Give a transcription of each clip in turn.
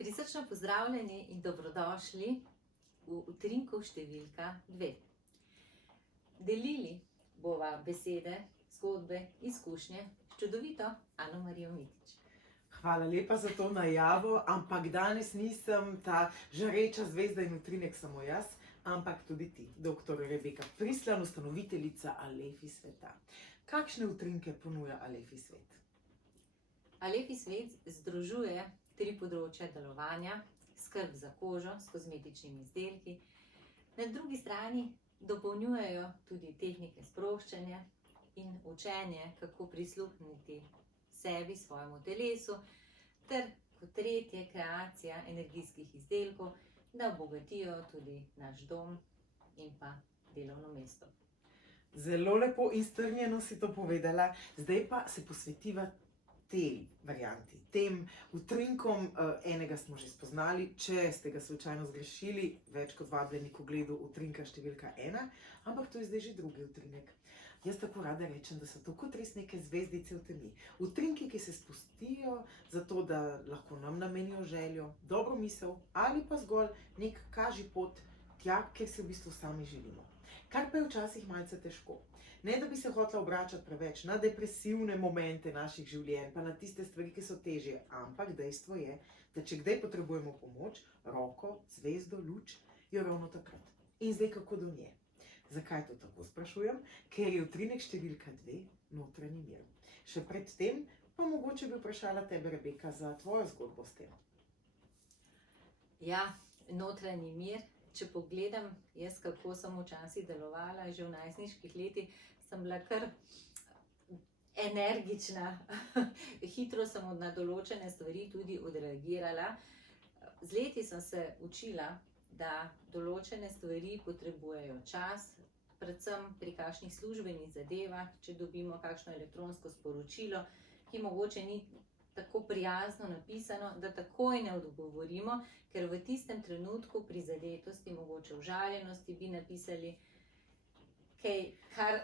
Prisrčno pozdravljeni in dobrodošli v utrinku številka 2. Delili bova besede, zgodbe, izkušnje s čudovito Ano Marijo Mitić. Hvala lepa za to najavo, ampak danes nisem ta žareča zvezda in utrinek samo jaz, ampak tudi ti, dr. Rebeka Prislan, ustanoviteljica Alefi sveta. Kakšne utrinke ponuja Alefi svet? Alefi svet združuje 3 področja delovanja: skrb za kožo s kozmetičnimi izdelki, na drugi strani dopolnjujejo tudi tehnike sproščanja in učenje, kako prisluhniti sebi, svojemu telesu, ter kot tretje kreacija energijskih izdelkov, da obogatijo tudi naš dom in pa delovno mesto. Zelo lepo in strnjeno si to povedala, zdaj pa se posvetiva tej varianti, tem utrinkom. Enega smo že spoznali, če ste ga slučajno zgrešili, več kot vabljeni k ogledu utrinka številka 1, ampak to je zdaj že drugi utrinek. Jaz tako rada rečem, da so to kot res neke zvezdice v temi. Utrinki, ki se spustijo zato, da lahko nam namenijo željo, dobro misel ali pa zgolj nek kažipot tja, kjer se v bistvu sami želimo. Kar pa je včasih malce težko. Ne, da bi se hotela obračati preveč na depresivne momente naših življenj, pa na tiste stvari, ki so težje, ampak dejstvo je, da če kdaj potrebujemo pomoč, roko, zvezdo, luč, jo ravno takrat. In zdaj kako do nje? Zakaj to tako sprašujem? Ker je utrinek številka 2 notranji mir. Še pred tem pa mogoče bi vprašala tebe, Rebeka, za tvojo zgodbo s tem. Ja, notranji mir. Če pogledam jaz, kako sem včasih delovala, že v najstniških letih, sem bila kar energična. Hitro sem na določene stvari tudi odreagirala. Z leti sem se učila, da določene stvari potrebujejo čas, predvsem pri kakšnih službenih zadevah, če dobimo kakšno elektronsko sporočilo, ki mogoče ni tako prijazno napisano, da takoj ne odgovorimo, ker v tistem trenutku prizadetosti, mogoče užaljenosti, bi napisali kaj, kar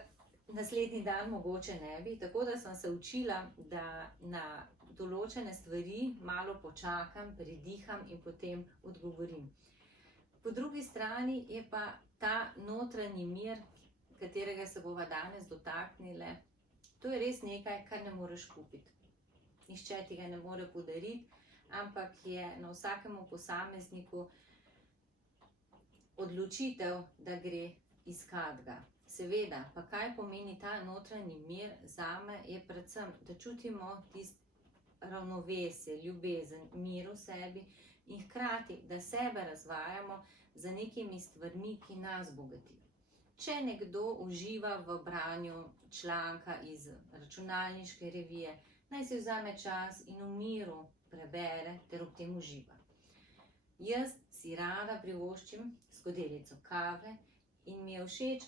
naslednji dan mogoče ne bi. Tako da sem se učila, da na določene stvari malo počakam, prediham in potem odgovorim. Po drugi strani je pa ta notranji mir, katerega se bova danes dotaknile, to je res nekaj, kar ne moreš kupiti. Nihče ti ga ne more podariti, ampak je na vsakemu posamezniku odločitev, da gre iskat ga. Seveda, pa kaj pomeni ta notranji mir zame, je predvsem, da čutimo tisto ravnovesje, ljubezen, mir v sebi in hkrati, da sebe razvajamo za nekimi stvarmi, ki nas bogatijo. Če nekdo uživa v branju članka iz računalniške revije, naj si vzame čas in v miru prebere ter ob tem uživa. Jaz si rada privoščim skodelico kave in mi je všeč,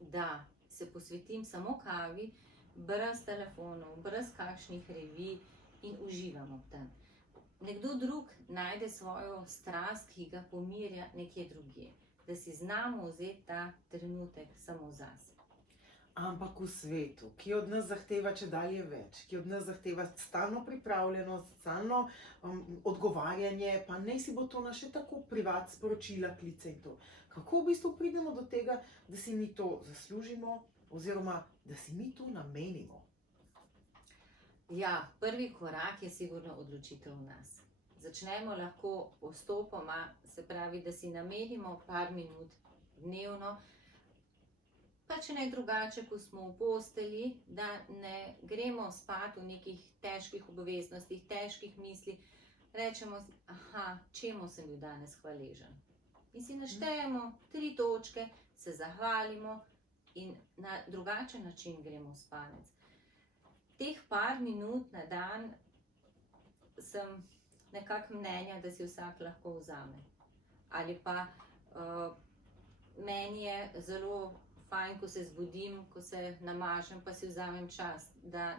da se posvetim samo kavi, brez telefonov, brez kakšnih revij in uživam ob tem. Nekdo drug najde svojo strast, ki ga pomirja nekje drugje, da si znamo vzeti ta trenutek samo zase. Ampak v svetu, ki od nas zahteva čedalje več, ki od nas zahteva stalno pripravljenost, stalno odgovarjanje, pa naj si bo to na še tako privat sporočila, klice in to. Kako v bistvu pridemo do tega, da si mi to zaslužimo oziroma da si mi to namenimo? Ja, prvi korak je sigurno odločitev v nas. Začnemo lahko postopoma, se pravi, da si namenimo par minut dnevno, pa če ne drugače, ko smo v posteli, da ne gremo spat v nekih težkih obveznostih, težkih mislih, rečemo si, čemu sem bil danes hvaležen. In si naštejemo 3 točke, se zahvalimo in na drugačen način gremo v spanec. Teh par minut na dan sem nekako mnenja, da si vsak lahko vzame. Ali pa meni je zelo fajn, ko se zbudim, ko se namažem, pa si vzamem čas, da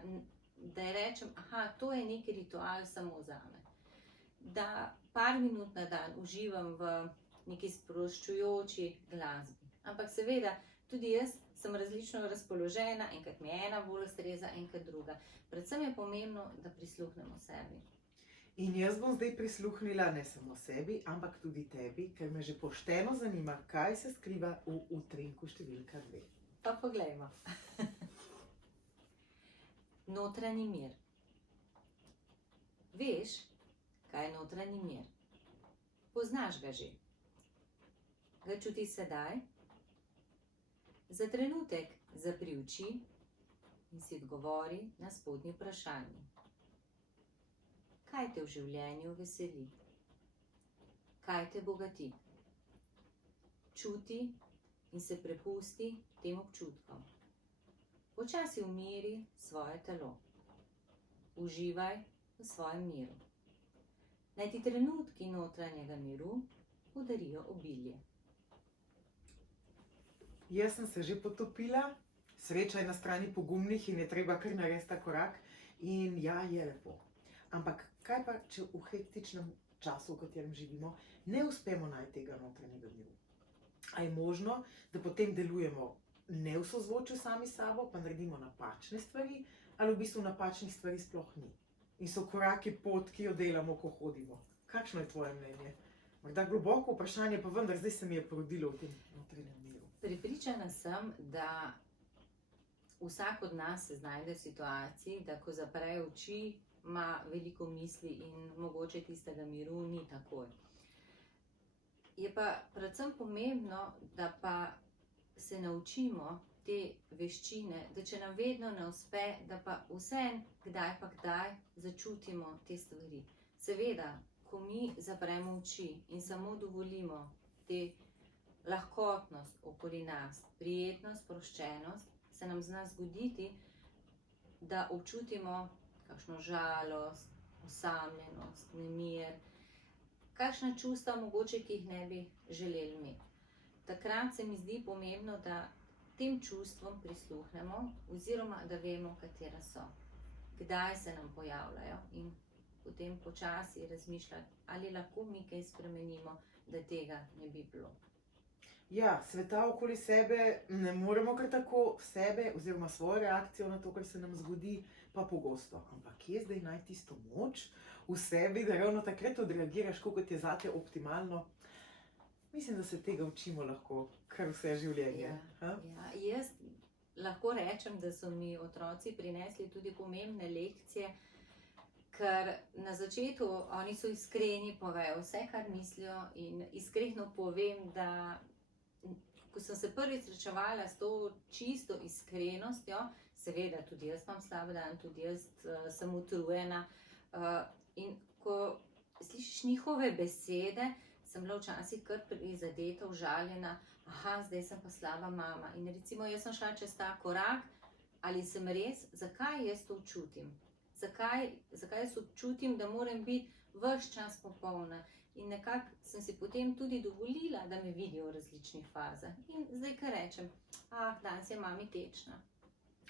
rečem, to je neki ritual samo zame. Da par minut na dan uživam v neki sproščujoči glasbi. Ampak seveda, tudi jaz sem različno razpoložena, enkrat mi ena bolj ustreza, enkrat druga. Predvsem je pomembno, da prisluhnemo sebi. In jaz bom zdaj prisluhnila ne samo sebi, ampak tudi tebi, ker me že pošteno zanima, kaj se skriva v utrinku številka 2. Pa poglejmo. Notranji mir. Veš, kaj je notranji mir? Poznaš ga že. Ga čutiš sedaj? Za trenutek zapri oči in si odgovori na spodnje vprašanje. Kaj te v življenju veseli? Kaj te bogati? Čuti in se prepusti tem občutkom. Počasi umiri svoje telo. Uživaj v svojem miru. Naj ti trenutki notranjega miru podarijo obilje. Jaz sem se že potopila, sreča je na strani pogumnih in je treba kar narediti ta korak. In ja, je lepo. Ampak kaj pa, če v hektičnem času, v katerem živimo, ne uspemo najti tega notranjega miru? A je možno, da potem delujemo ne v sozvočju sami s sabo, pa naredimo napačne stvari, ali v bistvu napačnih stvari sploh ni? In so koraki pot, ki jo delamo, ko hodimo. Kakšno je tvoje mnenje? Morda globoko vprašanje, pa vendar zdaj se mi je porodilo v tem notranjem miru. Prepričana sem, da vsak od nas se znajde v situaciji, da ko zapre oči, ima veliko misli in mogoče tistega miru ni takoj. Je pa predvsem pomembno, da pa se naučimo te veščine, da če nam vedno ne uspe, da pa vseeno kdaj pa kdaj začutimo te stvari. Seveda, ko mi zapremo oči in samo dovolimo te lahkotnost okoli nas, prijetnost, sproščenost, se nam zna zgoditi, da občutimo kakšno žalost, osamljenost, nemir, kakšna čustva mogoče, ki jih ne bi želeli imeti. Takrat se mi zdi pomembno, da tem čustvom prisluhnemo oziroma da vemo, katera so, kdaj se nam pojavljajo in potem počasi razmišljati, ali lahko mi kaj spremenimo, da tega ne bi bilo. Ja, sveta okoli sebe ne moremo kar tako sebe oziroma svojo reakcijo na to, kar se nam zgodi, pa pogosto. Ampak kje zdaj najti tisto moč v sebi, da ravno takrat odreagiraš, kot je zate optimalno? Mislim, da se tega učimo lahko kar vse življenje. Ja, jaz lahko rečem, da so mi otroci prinesli tudi pomembne lekcije, ker na začetku oni so iskreni, povejo vse, kar mislijo in iskreno povem, da ko sem se prvič srečevala s to čisto iskrenostjo, seveda tudi jaz imam slab dan, tudi jaz sem utrujena in ko slišiš njihove besede, sem bila včasih kar prizadeta, užaljena, zdaj sem pa slaba mama. In recimo jaz sem šla čez ta korak, ali sem res, zakaj jaz to čutim? Zakaj jaz občutim, da moram biti ves čas popolna? In nekako sem si potem tudi dovolila, da me vidijo v različnih fazah. In zdaj, kar rečem, danes je mami tečna.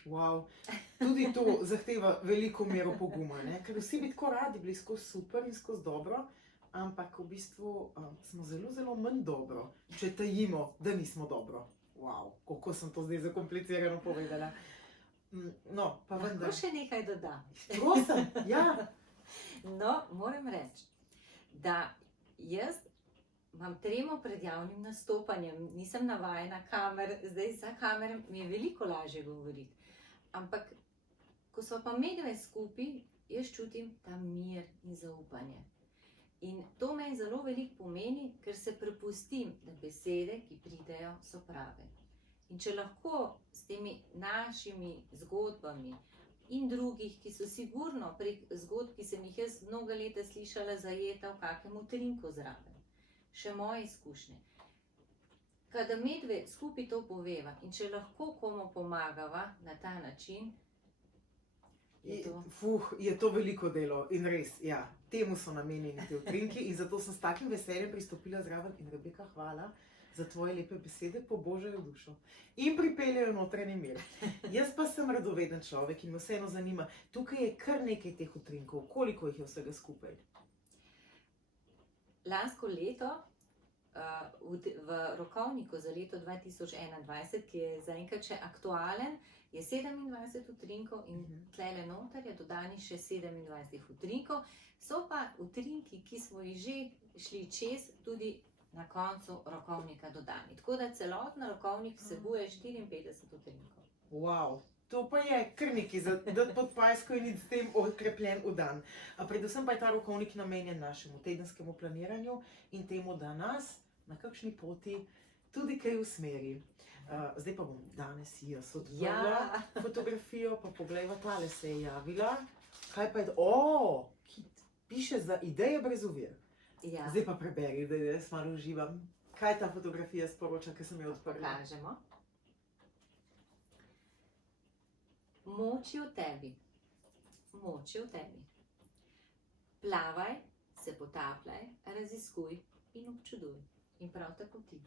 Wow. Tudi to zahteva veliko mero poguma, ne? Ker vsi bi tako radi bili skozi super in skozi dobro, ampak v bistvu smo zelo, zelo manj dobro, če tajimo, da nismo dobro. Wow, kako sem to zdaj zakomplicirano povedala. No, pa vendar. Lahko še nekaj dodam. Prosim, ja. No, moram reči, da jaz imam tremo pred javnim nastopanjem, nisem navajena kamer, zdaj za kamerem mi je veliko lažje govoriti. Ampak, ko so pa medve skupaj, jaz čutim ta mir in zaupanje. In to meni zelo veliko pomeni, ker se prepustim, da besede, ki pridejo, so prave. In če lahko s temi našimi zgodbami in drugih, ki so sigurno prek zgodb, ki sem jih jaz mnoga leta slišala, zajeta v kakem utrinku zraven. Še moje izkušnje. Kada medve skupaj to poveva in če lahko komu pomagava na ta način, je to veliko delo in res, ja, temu so namenjeni ti utrinki in zato sem s takim veseljem pristopila zraven in Rebeka, hvala za tvoje lepe besede, pobožajo dušo in pripeljajo notranji mir. Jaz pa sem radoveden človek in me vseeno zanima, tukaj je kar nekaj teh utrinkov, koliko jih je vsega skupaj? Lansko leto v rokovniku za leto 2021, ki je zaenkrat še aktualen, je 27 utrinkov in tlele noter je dodanih še 27 utrinkov. So pa utrinki, ki smo jih že šli čez, tudi na koncu rokovnika dodani. Tako da celoten rokovnik vsebuje 54 utrinkov. Wow. To pa je kar nekaj za dati pod pajsko in s tem okrepljen v dan. Predvsem pa je ta rokovnik namenjen našemu tedenskemu planiranju in temu, da nas na kakšni poti tudi kaj usmeri. Zdaj pa bom danes jaz odprla fotografijo, pa poglejva, tale se je javila. Kaj pa je to? Kit, piše za ideje brez ovir. Ja. Zdaj pa preberi, da jaz malo uživam. Kaj ta fotografija sporoča, ker sem jo odprla? Pokažemo. Moč je v tebi. Moč je v tebi. Plavaj, se potapljaj, raziskuj in občuduj. In prav tako ti.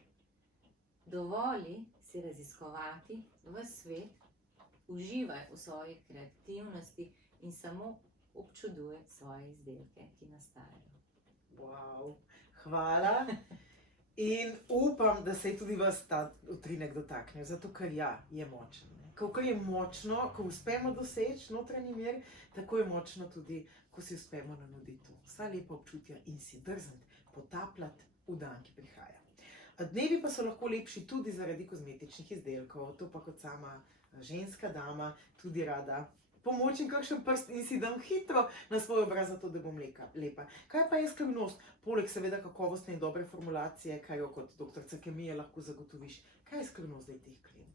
Dovoli si raziskovati v svet, uživaj v svoji kreativnosti in samo občuduj svoje izdelke, ki nastajajo. Wow, hvala. In upam, da se je tudi vas ta utrinek dotaknil, zato ker ja, je močen. Kako je močno, ko uspemo doseči notranji mir, tako je močno tudi, ko si uspemo nanuditi vsa lepa občutja in si drzniti potapljati v dan, ki prihaja. Dnevi pa so lahko lepši tudi zaradi kozmetičnih izdelkov. To pa kot sama ženska dama tudi rada pomočim kakšen prst in si dam hitro na svoj obraz, zato da bom lepa. Kaj pa je skrivnost? Poleg seveda kakovostne in dobre formulacije, kaj jo kot doktorica kemije lahko zagotoviš. Kaj je skrivnost zdaj teh krem?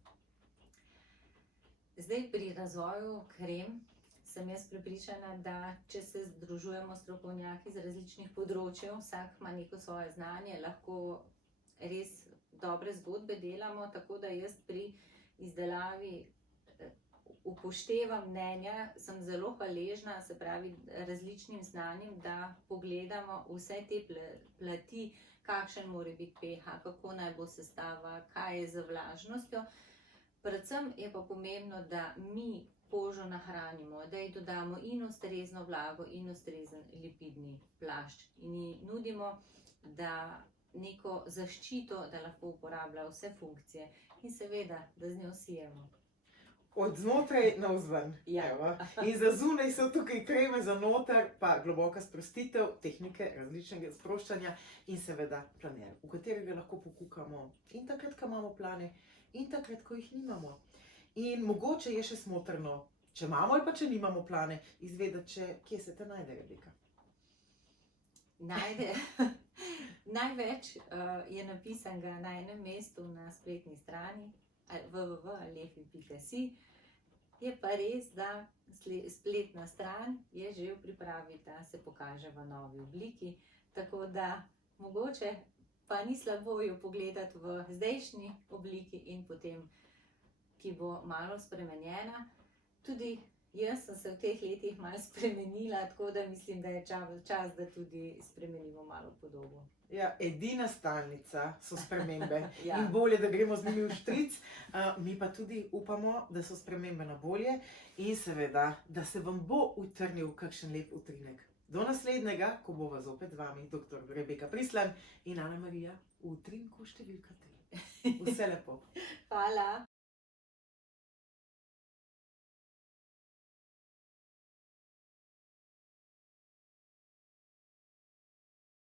Zdaj pri razvoju krem sem jaz prepričana, da če se združujemo strokovnjaki z različnih področjev, vsak ima neko svoje znanje, lahko res dobre zgodbe delamo, tako da jaz pri izdelavi upoštevam mnenja, sem zelo hvaležna, se pravi različnim znanjem, da pogledamo vse te plati, kakšen mora biti pH, kako naj bo sestava, kaj je z vlažnostjo. Predvsem je pa pomembno, da mi kožo nahranimo, da ji dodamo in ustrezno vlago in ustrezen lipidni plašč. In ji nudimo neko zaščito, da lahko uporablja vse funkcije in seveda, da z njo sijemo. Od znotraj navzven. Ja. In za zunaj so tukaj kreme, za noter pa globoka sprostitev, tehnike različnega sproščanja in seveda planer, v katerega lahko pokukamo in takrat, ko imamo plane, in takrat, ko jih nimamo. In mogoče je še smotrno, če imamo ali pa če nimamo plane, izvedeti, kje se te najde, Rebeka. Največ je napisanega na enem mestu na spletni strani www.alefi.si. Je pa res, da spletna stran je že v pripravi, da se pokaže v novi obliki, tako da mogoče pa ni slabo jo pogledati v zdajšnji obliki in potem, ki bo malo spremenjena. Tudi jaz sem se v teh letih malo spremenila, tako da mislim, da je čas, da tudi spremenimo malo podobo. Ja, edina stalnica so spremembe. Ja. In bolje, da gremo z njimi v štric. Mi pa tudi upamo, da so spremembe na bolje in seveda, da se vam bo utrnil kakšen lep utrinek. Do naslednjega, ko bova zopet z vami, dr. Rebeka Prislan in Ana Marija v utrinku številka 3. Vse lepo. Hvala.